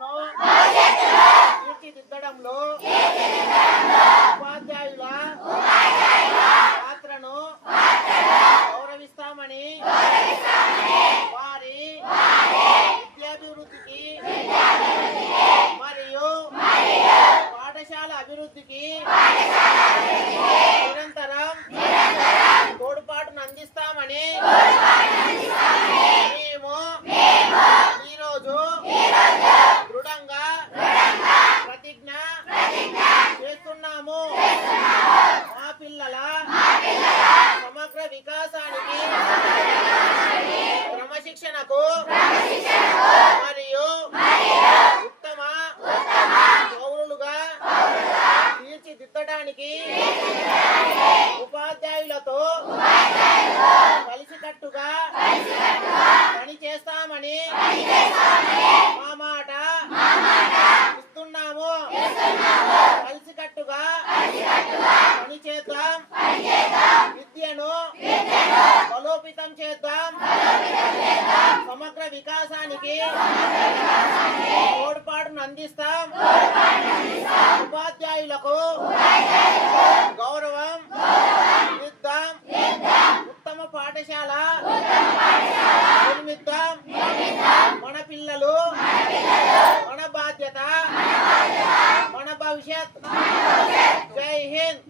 భవిష్యత్తును తీర్చిదిద్దడంలో ఉపాధ్యాయుల పాత్రను గౌరవిస్తామని వారి విద్యాభివృద్ధికి మరియు పాఠశాల అభివృద్ధికి నిరంతరం తోడ్పాటును అందిస్తామని మేము ఈరోజు దృఢంగా ప్రతిజ్ఞ చేస్తున్నాము. మా పిల్లల సమగ్ర వికాసానికి క్రమశిక్షణకు మరియు ఉత్తమ పౌరులుగా తీర్చిదిద్దడానికి ఉపాధ్యాయులతో కలిసికట్టుగా పనిచేస్తామని మా మాట ఇస్తున్నాము. కలిసికట్టుగా పనిచేద్దాం, విద్యను బలోపేతం చేద్దాం, సమగ్ర వికాసానికి తోడ్పాటును అందిస్తాం, ఉపాధ్యాయులకు గౌరవం ఇద్దాం, ఉత్తమ పాఠశాల నిర్మిద్దాం. మన పిల్లలు మన బాధ్యత, మన భవిష్యత్. జై హింద్.